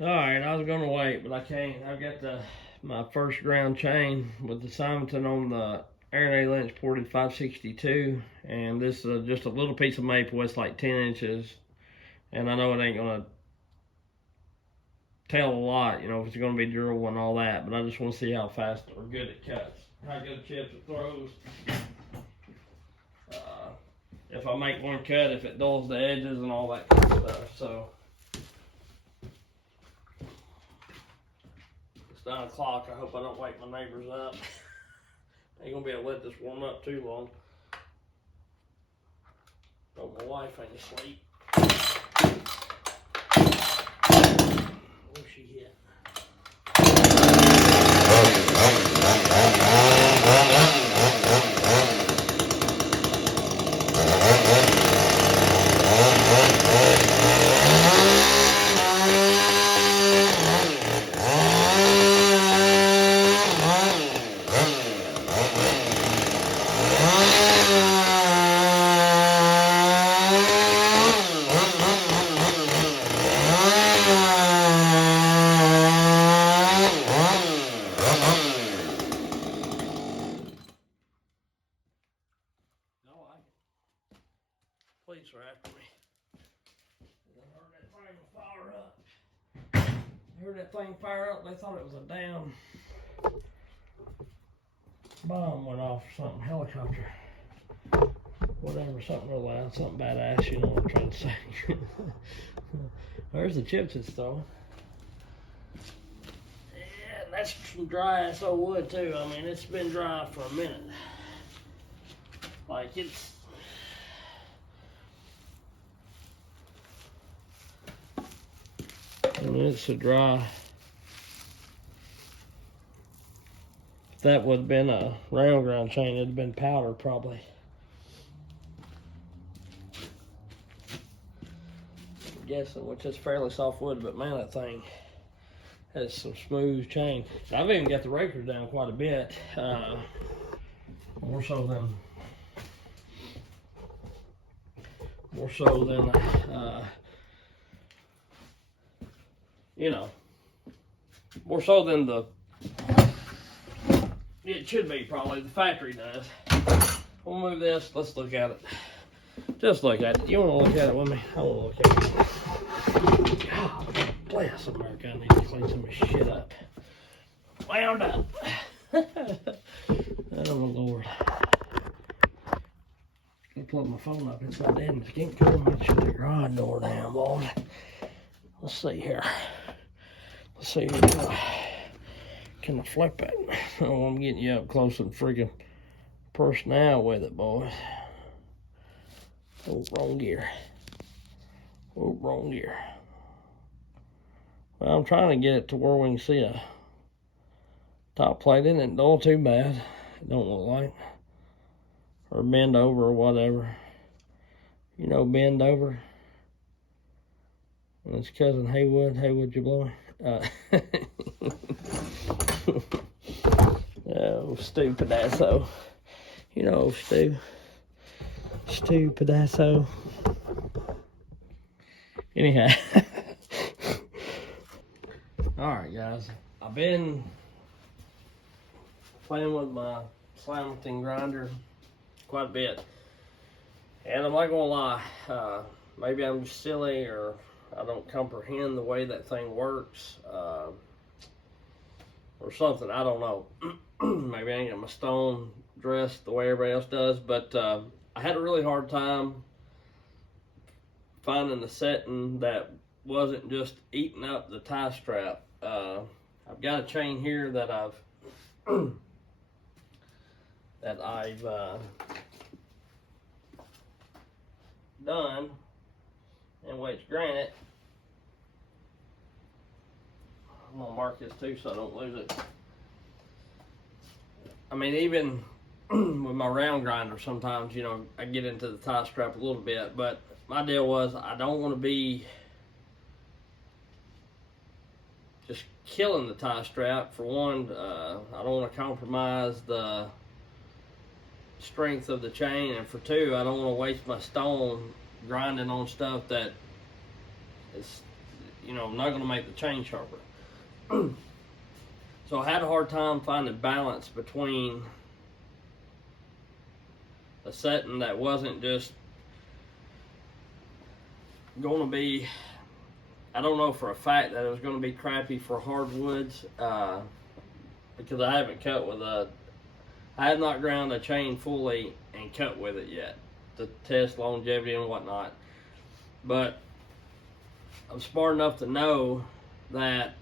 Alright, I was gonna wait, but I can't. I got my first ground chain with the Simington on the Aaron A. Lynch ported 562, and this is just a little piece of maple. It's like 10 inches, and I know it ain't gonna tell a lot, if it's gonna be durable and all that, but I just want to see how fast or good it cuts, how good chips it throws. If I make one cut, if it dulls the edges and all that kind of stuff. So it's 9 o'clock. I hope I don't wake my neighbors up. Ain't gonna be able to let this warm up too long. Oh, my wife ain't asleep. Where's she hit? Police are after me. I heard that thing fire up. I heard that thing fire up. They thought it was a damn bomb went off or something. Helicopter. Whatever, something real loud, something badass, you know what I'm trying to say. There's the chips it's throwing. Yeah, and that's some dry ass old wood too. I mean, it's been dry for a minute. Like it's so dry. If that would have been a round ground chain, it'd have been powder probably. I'm guessing, which is fairly soft wood, but man, that thing has some smooth chain. I've even got the rakers down quite a bit, more so than more so than it should be probably. The factory does. We'll move this. Let's look at it. Just look at it. You want to look at it with me? I want to look at it. God bless America. I need to clean some of this shit up. Wound up. Oh my Lord. I plug my phone up inside there and can't come and shut the garage door down, boys. Let's see here. Let's see here. Can I flip it? Oh, I'm getting you up close and freaking personnel with it, boys. Oh, wrong gear. Oh, wrong gear. Well, I'm trying to get it to where we can see a top plate in it. Don't too bad. It don't look like. Or bend over or whatever. You know, bend over. And it's cousin Haywood. Haywood, you blowing? Oh, stupid asshole. You know, Stu. Stupid asshole. Anyhow. Alright, guys. I've been playing with my Simington grinder quite a bit. And I'm not gonna lie. Maybe I'm just silly or I don't comprehend the way that thing works. Or something, I don't know. Maybe I ain't got my stone dressed the way everybody else does, but I had a really hard time finding a setting that wasn't just eating up the tie strap. I've got a chain here that I've done, and which granted, I'm gonna mark this too so I don't lose it. I mean, even with my round grinder, sometimes, I get into the tie strap a little bit, but my deal was I don't want to be just killing the tie strap. For one, I don't want to compromise the strength of the chain, and for two, I don't want to waste my stone grinding on stuff that is you know, not going to make the chain sharper. So I had a hard time finding balance between a setting that wasn't just going to be, I don't know for a fact that it was going to be crappy for hardwoods, because I haven't cut with I have not ground a chain fully and cut with it yet to test longevity and whatnot. But I'm smart enough to know that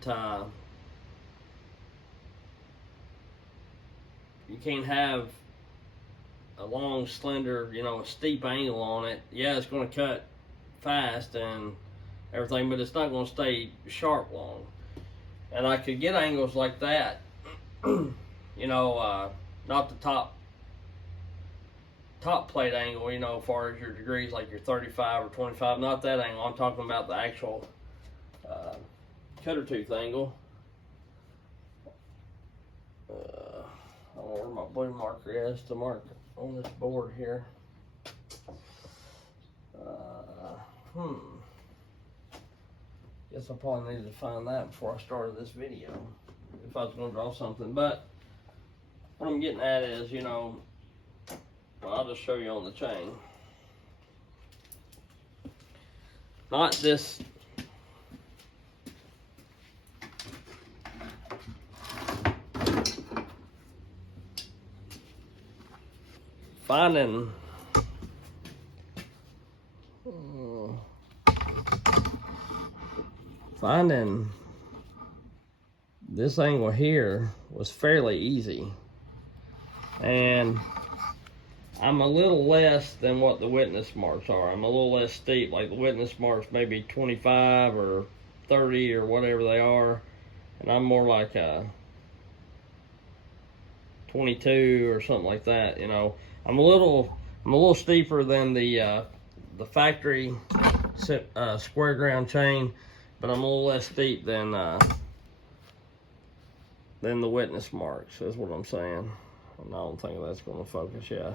you can't have a long, slender, you know, a steep angle on it. Yeah, it's going to cut fast and everything, but it's not going to stay sharp long. And I could get angles like that, you know, not the top plate angle, you know, as far as your degrees, like your 35 or 25, not that angle. I'm talking about the actual cutter tooth angle. I don't know where my blue marker is to mark on this board here. Guess I probably needed to find that before I started this video, if I was going to draw something. But what I'm getting at is, you know, well, I'll just show you on the chain. Not this. Finding this angle here was fairly easy, and I'm a little less than what the witness marks are. I'm a little less steep, like the witness marks maybe 25 or 30 or whatever they are, and I'm more like a 22 or something like that. You know, I'm a little steeper than the factory square ground chain, but I'm a little less steep than the witness marks, is what I'm saying. And I don't think that's going to focus. Yeah,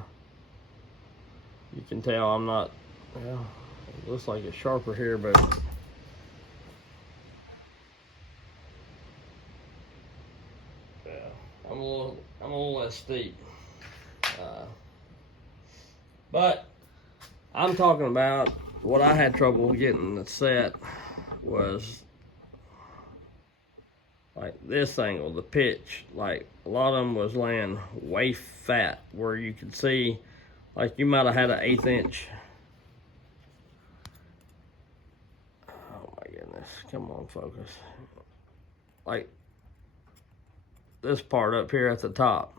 you can tell I'm not. Yeah, it looks like it's sharper here, but yeah, I'm a little less steep. But I'm talking about what I had trouble getting the set was like this angle, the pitch. Like a lot of them was laying way fat, where you could see like you might have had an 1/8 inch. Oh my goodness, come on, focus. Like this part up here at the top.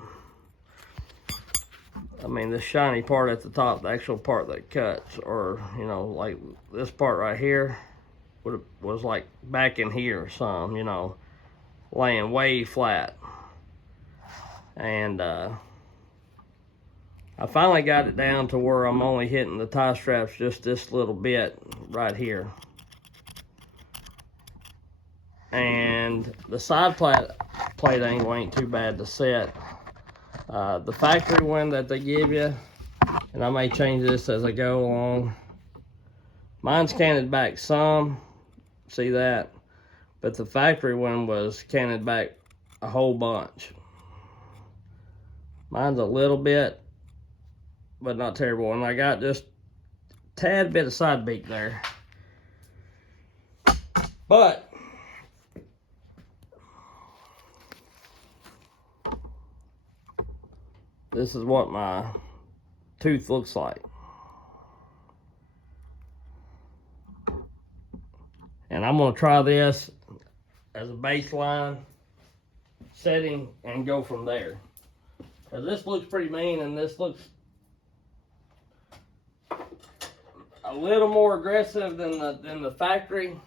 I mean, this shiny part at the top, the actual part that cuts, or, you know, like this part right here was like back in here some, you know, laying way flat. And I finally got it down to where I'm only hitting the tie straps just this little bit right here. And the side plate angle ain't too bad to set. The factory one that they give you, and I may change this as I go along. Mine's canted back some, see that? But the factory one was canted back a whole bunch. Mine's a little bit, but not terrible. And I got just a tad bit of side beak there. But this is what my tooth looks like. And I'm gonna try this as a baseline setting and go from there. Cause this looks pretty mean, and this looks a little more aggressive than the factory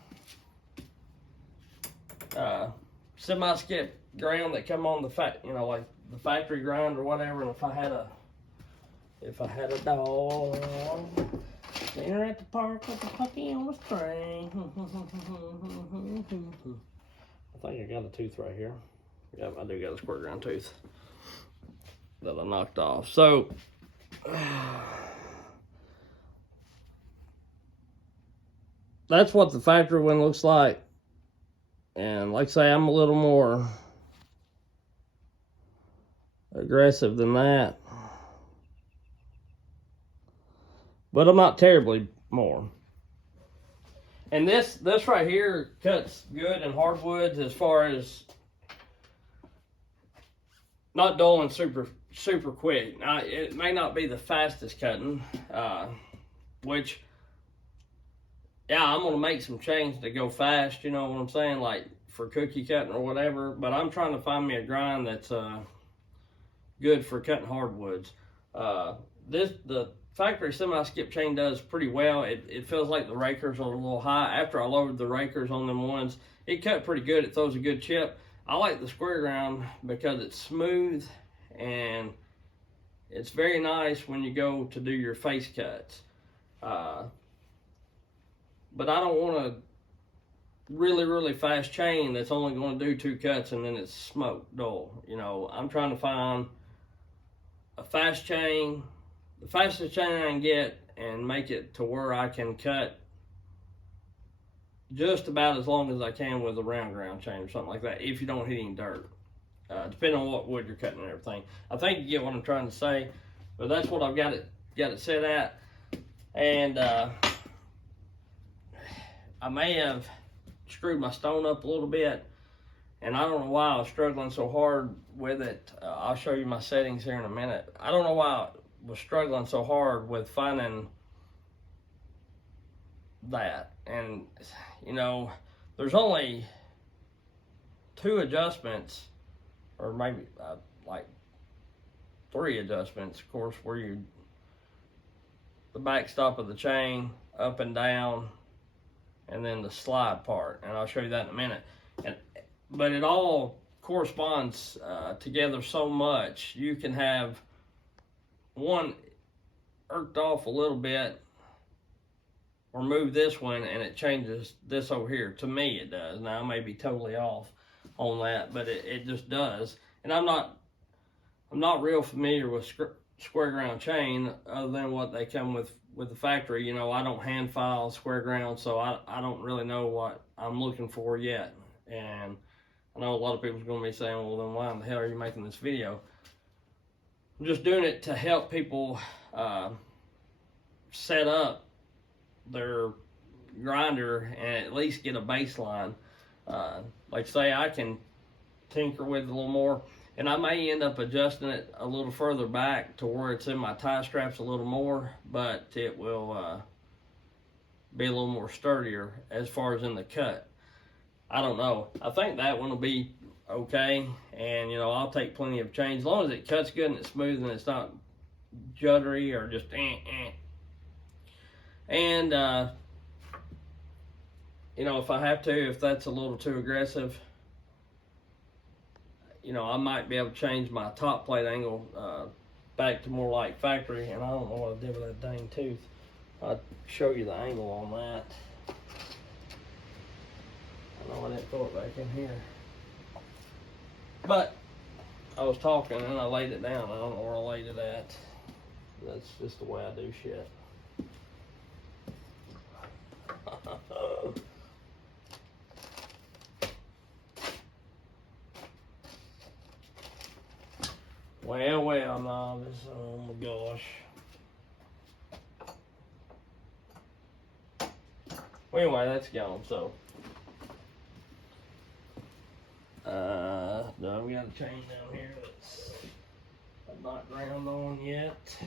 semi-skip ground that come on the you know, like the factory grind or whatever. And if I had a dog there at the park with the puppy on the string. I think I got a tooth right here. Yep, I do got a square ground tooth that I knocked off. So that's what the factory one looks like. And like I say, I'm a little more aggressive than that. But I'm not terribly more. And this right here cuts good in hardwoods as far as not dull and super quick. Now, it may not be the fastest cutting, which, yeah, I'm going to make some chains to go fast, you know what I'm saying, like for cookie cutting or whatever, but I'm trying to find me a grind that's good for cutting hardwoods. The factory semi-skip chain does pretty well. It feels like the rakers are a little high. After I lowered the rakers on them ones, it cut pretty good. It throws a good chip. I like the square ground because it's smooth and it's very nice when you go to do your face cuts. But I don't want a really fast chain that's only going to do 2 cuts and then it's smoke dull. You know, I'm trying to find a fast chain, the fastest chain I can get, and make it to where I can cut just about as long as I can with a round ground chain or something like that, if you don't hit any dirt, depending on what wood you're cutting and everything. I think you get what I'm trying to say, but that's what I've got it set at. And I may have screwed my stone up a little bit, and I don't know why I was struggling so hard with it. I'll show you my settings here in a minute. I don't know why I was struggling so hard with finding that. And you know, there's only 2 adjustments, or maybe like 3 adjustments, of course, where the backstop of the chain, up and down, and then the slide part, and I'll show you that in a minute. But it all corresponds together so much. You can have one irked off a little bit, or move this one, and it changes this over here. To me, it does. Now, I may be totally off on that, but it just does. And I'm not real familiar with square ground chain, other than what they come with the factory. You know, I don't hand file square ground, so I don't really know what I'm looking for yet. And I know a lot of people's going to be saying, well, then why in the hell are you making this video? I'm just doing it to help people set up their grinder and at least get a baseline. Like say, I can tinker with it a little more, and I may end up adjusting it a little further back to where it's in my tie straps a little more, but it will be a little more sturdier as far as in the cut. I don't know. I think that one will be okay, and you know, I'll take plenty of change as long as it cuts good and it's smooth and it's not juddery or just And you know, if I have to, if that's a little too aggressive, you know, I might be able to change my top plate angle back to more like factory. And I don't know what I did with that dang tooth. I'll show you the angle on that. I know I didn't throw it back in here, but I was talking and I laid it down. I don't know where I laid it at. That's just the way I do shit. Well, novice. Oh my gosh. Well, anyway, that's gone. So, no, we got a chain down here that's not ground on yet.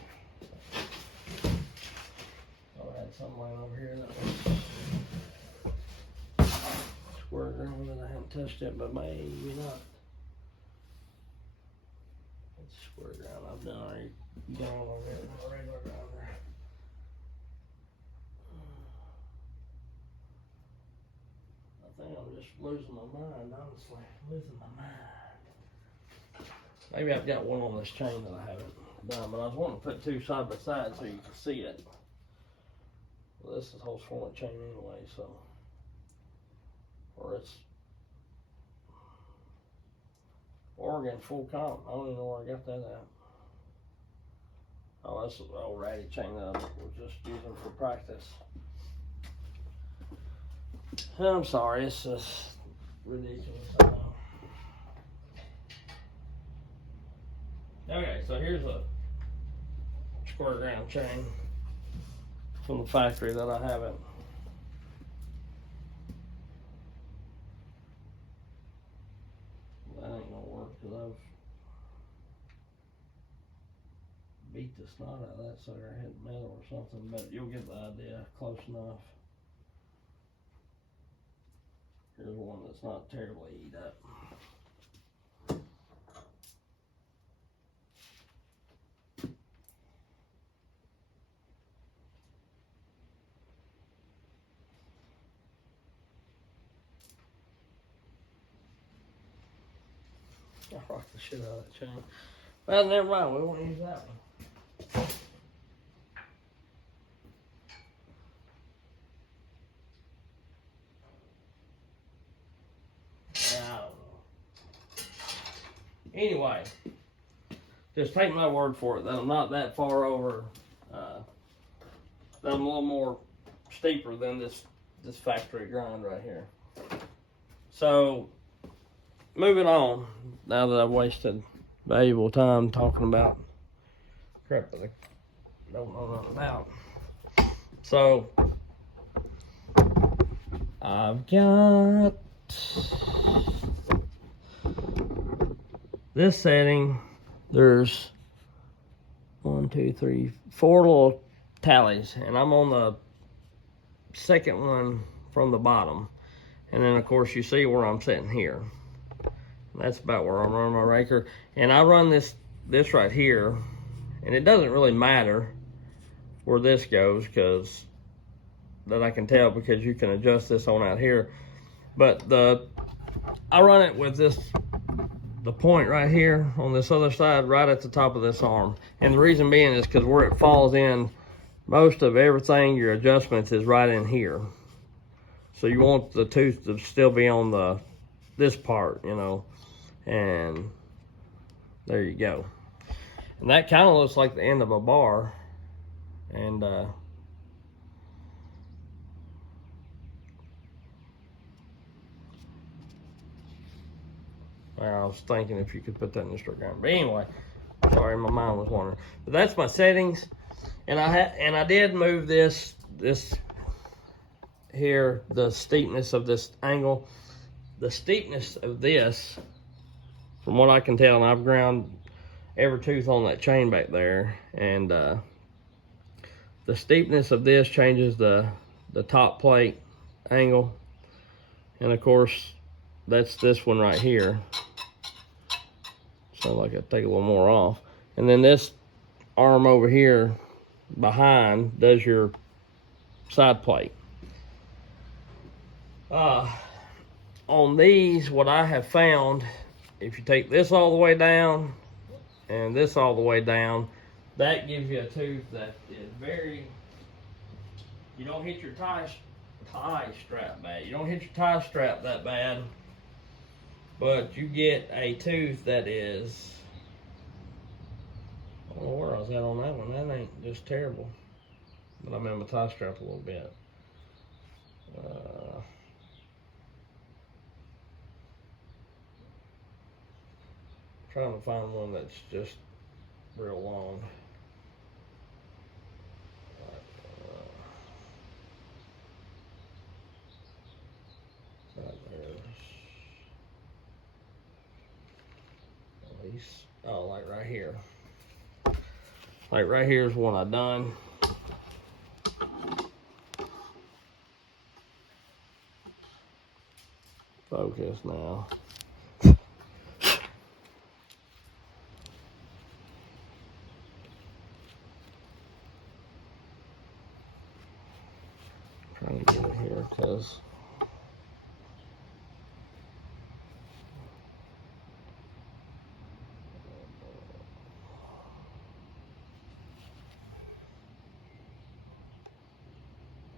I had some laying over here that was square ground that I haven't touched it, but maybe not. It's square ground. I've done already gone over there with a regular grinder. I think I'm just losing my mind, honestly. Losing my mind. Maybe I've got one on this chain that I haven't done, but I was wanting to put 2 side by side so you can see it. Well, this is a whole swollen chain anyway, so. Or it's Oregon full comp. I don't even know where I got that at. Oh, that's an old ratty chain that I was just using for practice. I'm sorry, it's just ridiculous, I know. Okay, so here's a square ground chain from the factory that I haven't. That ain't gonna work because I've beat the snot out of that sucker, hit metal or something, but you'll get the idea close enough. Here's one that's not terribly eat up. I rocked the shit out of that chain. Well, never mind, we won't use that one. I don't know. Anyway, just take my word for it that I'm not that far over, that I'm a little more steeper than this factory grind right here. So, moving on, now that I've wasted valuable time talking about crap that I don't know nothing about. So, I've got this setting. There's 1, 2, 3, 4 little tallies, and I'm on the second one from the bottom. And then of course you see where I'm sitting here. That's about where I'm running my raker. And I run this right here, and it doesn't really matter where this goes, because that I can tell, because you can adjust this on out here. But I run it with the point right here on this other side, right at the top of this arm. And the reason being is because where it falls in, most of everything, your adjustments, is right in here. So you want the tooth to still be on this part, you know, and there you go. And that kind of looks like the end of a bar. And well, I was thinking if you could put that in the straight ground. But anyway, sorry, my mind was wandering. But that's my settings. And I did move this here, the steepness of this angle. The steepness of this, from what I can tell, and I've ground every tooth on that chain back there, and the steepness of this changes the top plate angle. And of course, that's this one right here. So like I take a little more off. And then this arm over here behind does your side plate. On these, what I have found, if you take this all the way down and this all the way down, that gives you a tooth that is very, you don't hit your tie strap bad. You don't hit your tie strap that bad, but you get a tooth that is, I don't know where I was at on that one. That ain't just terrible, but I'm in my tie strap a little bit. Trying to find one that's just real long. At least, oh, like right here. Like right here is one I done. Focus now. Trying to get it here because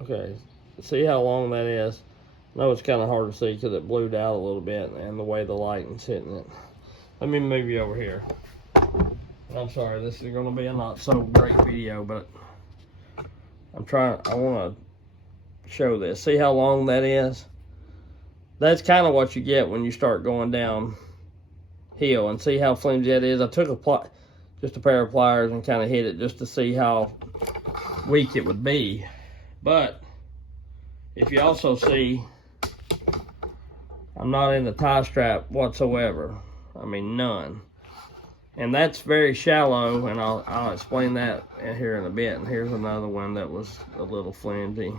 okay, see how long that is? I know it's kind of hard to see because it blued out a little bit and the way the lighting's hitting it. Let me move you over here. I'm sorry, this is going to be a not so great video, but I want to show this. See how long that is? that's kind of what you get when you start going down hill. And see how flimsy that is. I took just a pair of pliers and kind of hit it just to see how weak it would be. But if you also see, I'm not in the tie strap whatsoever. I mean, none. And that's very shallow, and I'll explain that here in a bit. And here's another one that was a little flimsy.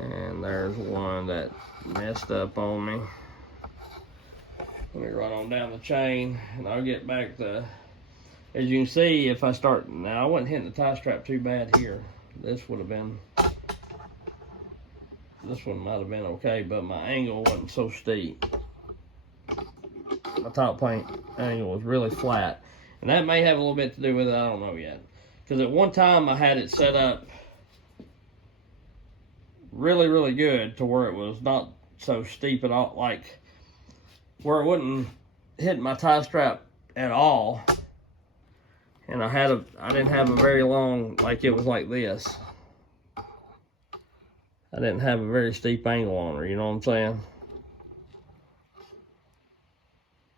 And there's one that messed up on me. Let me run on down the chain, and I'll get back to, as you can see, if I start, now I wasn't hitting the tie strap too bad here. This one might have been okay, but my angle wasn't so steep. My top plate angle was really flat, and that may have a little bit to do with it. I don't know yet, because at one time I had it set up really good to where it was not so steep at all, like where it wouldn't hit my tie strap at all. And I didn't have a very long, like it was like this. I didn't have a very steep angle on her, you know what I'm saying?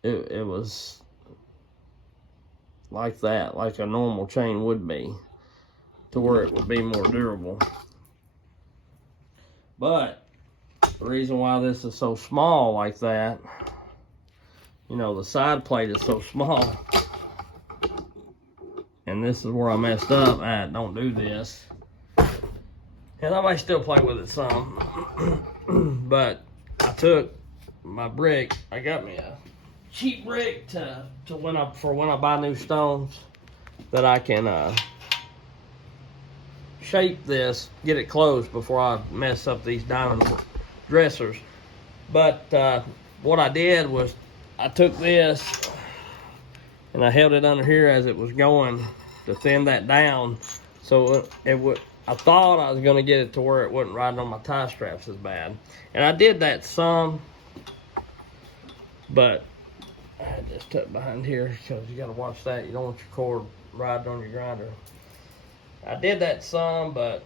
It was like that, like a normal chain would be, to where it would be more durable. But the reason why this is so small like that, you know, the side plate is so small, and this is where I messed up at. Don't do this. And I might still play with it some. But I took my brick, I got me a cheap brick for when I buy new stones, that I can shape this, get it closed before I mess up these diamond dressers. But what I did was I took this and I held it under here as it was going to thin that down, so it would. I thought I was going to get it to where it wasn't riding on my tie straps as bad, and I did that some. But I just tucked behind here because you got to watch that. You don't want your cord riding on your grinder. I did that some, but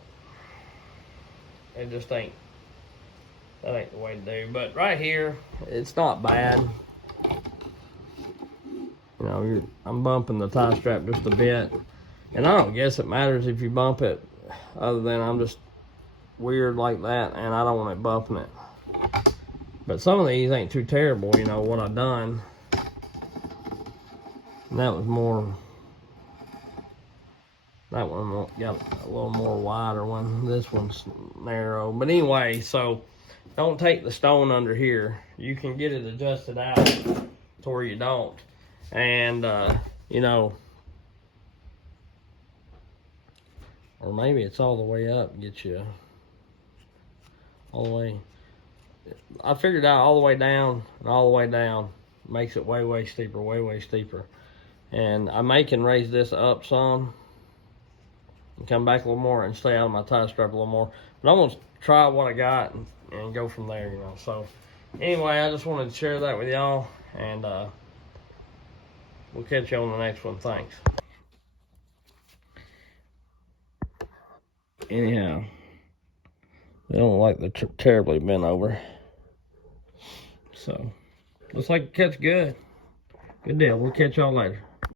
it just ain't. That ain't the way to do. But right here, it's not bad. You know, I'm bumping the tie strap just a bit, and I don't guess it matters if you bump it, other than I'm just weird like that, and I don't want it bumping it. But some of these ain't too terrible, you know, what I've done. And that was more, that one got a little more wider one. This one's narrow. But anyway, so don't take the stone under here. You can get it adjusted out to where you don't. And, you know, or maybe it's all the way up and get you all the way. I figured out all the way down and all the way down makes it way steeper, way steeper. And I may can raise this up some and come back a little more and stay out of my tie strap a little more. But I'm gonna try what I got and go from there, you know. So anyway, I just wanted to share that with y'all, and we'll catch you on the next one. Thanks. Anyhow, they don't like they're terribly bent over. So looks like the cat's good. Good deal. We'll catch y'all later.